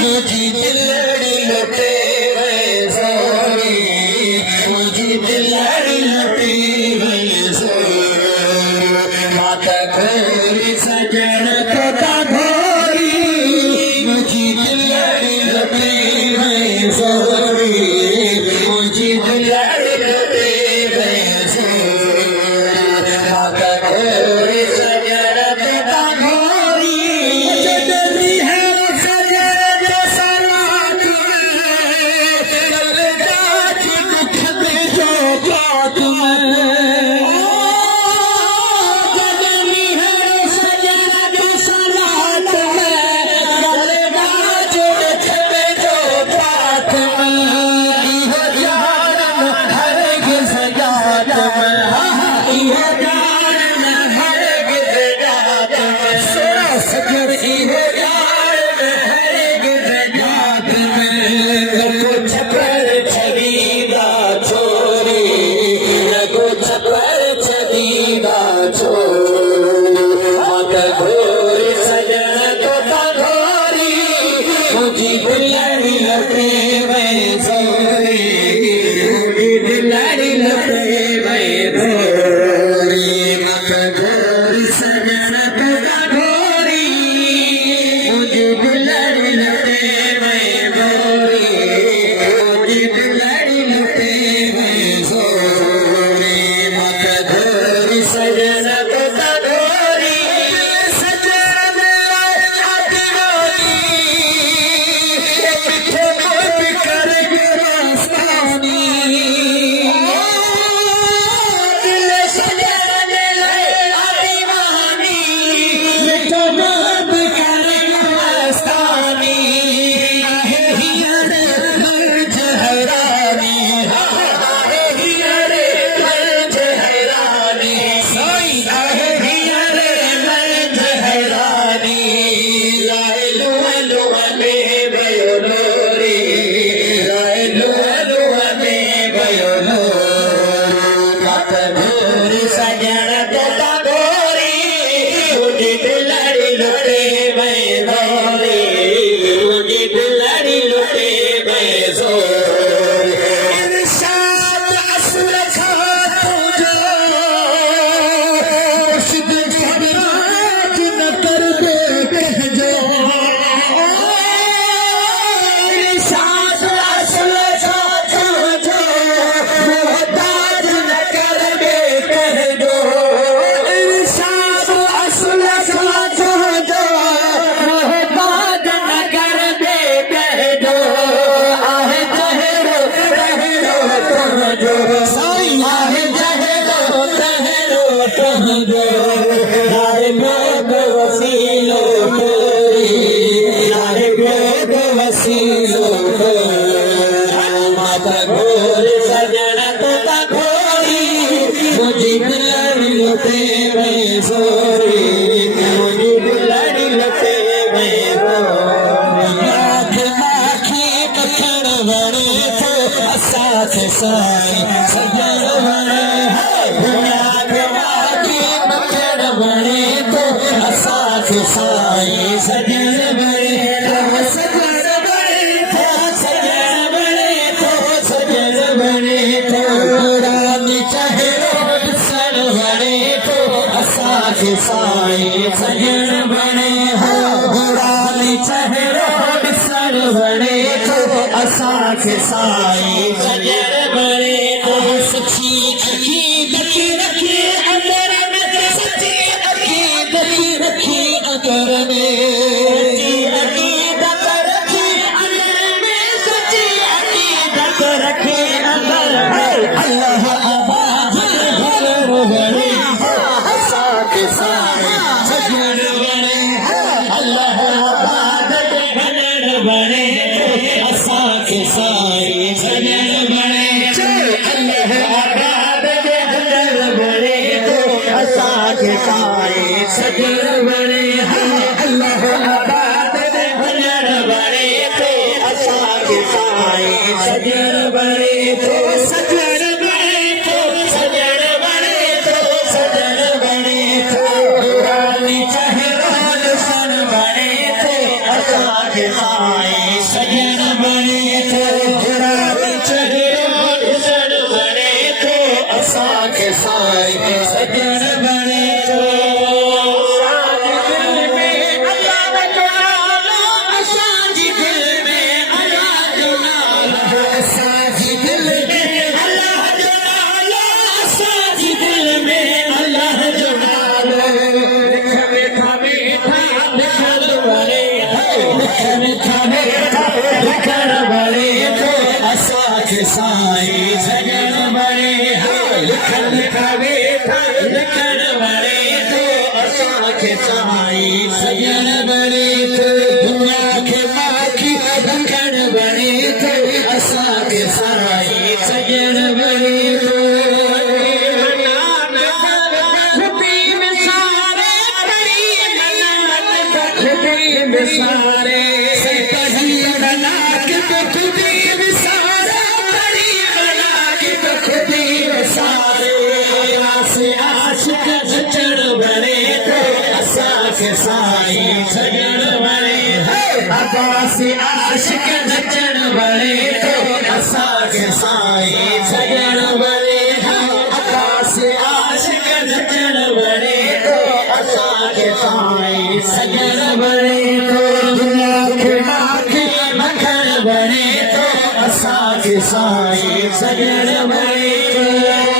मुझे दिल लुटे हुए सोनी, मुझे दिल लुटे हुए सोनी, माता घोरी सजन तोता घोरी, मुझे दिल लुटे हुए सोनी, मुझे दिल लुटे हुए सोनी, माता घोरी सजन तोता घोरी, जदनी है सजन जो सलात में, कलदाज दुख में जो बात में, जदनी है सजन जो सलात में, कलदाज दुख में जो बात में, इहो जान हरगिज़ जात में, इहो जान हरगिज़ जात में, सुनो सजन इहो जान हरगिज़ जात में, कुछ पर छदीदा छोरी, कुछ पर छदीदा छोरी, माता घोरी सजन तोता घोरी, मुझे दिल लुटे हुए सोरी, मुझे दिल लुटे हुए घोरी, माता घोरी सजन तोता घोरी, मुझे दिल लुटे हुए घोरी, मुझे दिल लुटे हुए सोरी, माता घोरी सजन तोता घोरी, सजन आती होगी मिठे मोर कर मस्तानी, दिल सजन आती वानी, मिठे मोर कर मस्तानी, आहे हियर मर्ज हैरानी, आहे हियर मर्ज हैरानी, सोई आहे हियर मर्ज हैरानी, लाए लुआ लुआ में भयो लोरी, लाए लुआ लुआ में भयो लोरी, माता घोरी सजन तोता घोरी, मुझे दिल लुटे हुए सोरी, मुझे दिल लुटे हुए सोरी, इरशाद असल था तुझो, मुर्शिद फरियाद न कर दे कह जो, इरशाद असल था तुझो, मोहताज न कर दे कह दो, इरशाद असल था तुझो, मोहताज न कर दे कह दो, आहे तहरो तुम जो, साईं आहे तहरो तुम जो, यारे गोद वसीलो कोरी, यारे गोद वसीलो कोरी, माता घोरी सजन तोता घोरी, मुझे दिल लुटे हुए सोरी, मुझे दिल लुटे हुए सोरी, आँख माखी मक्खण बने तो असाथ साईं सजन बने, आँख माखी मक्खण बने तो असाथ साईं सजन बने, सजन बने तो सजन बने तो सजन बने तो, रानी चेहरो ॾिसण वणे तो असाथ साईं सजन बने, रानी चेहरो ॾिसण वणे तो असाथ साईं सजन बने, सची अक़ीदत रखी अंदर में, सची अक़ीदत रखी अंदर में, सची अक़ीदत रखी अंदर में, सची अक़ीदत रखी अंदर में, अल्लाह आबाद घर बने, असाथ साईं सजन बने, अल्लाह आबाद घर बने, असाथ साईं सजन बने, अल्लाह आबाद घर बने तो असाथ साईं सजन बने, अल्लाह आबाद घर बने तो असाथ साईं सजन बने, तो सजन बने तो सजन बने तो सजन बने तो, रानी चेहरा ॾिसण बने तो असाथ साईं लखन खाने लखन बड़े तो असांखे साईं सजण बड़े लखन खाने लखन बड़े तो असांखे साईं सजण बड़े दुनिया खे माखी लखन बड़े तो असांखे साईं सजण बड़े सारे कहीं बना के तो खुदी सारे बड़ी बना के तो खुदी सारे आसे आशिक चढ़ बड़े तो असांखे साईं सजण बड़े आसे आशिक चढ़ बड़े तो असांखे साईं सजण बड़े आसे आशिक चढ़ बड़े तो असांखे साईं सजण बड़े बड़े तो असांखे साईं सजण बड़े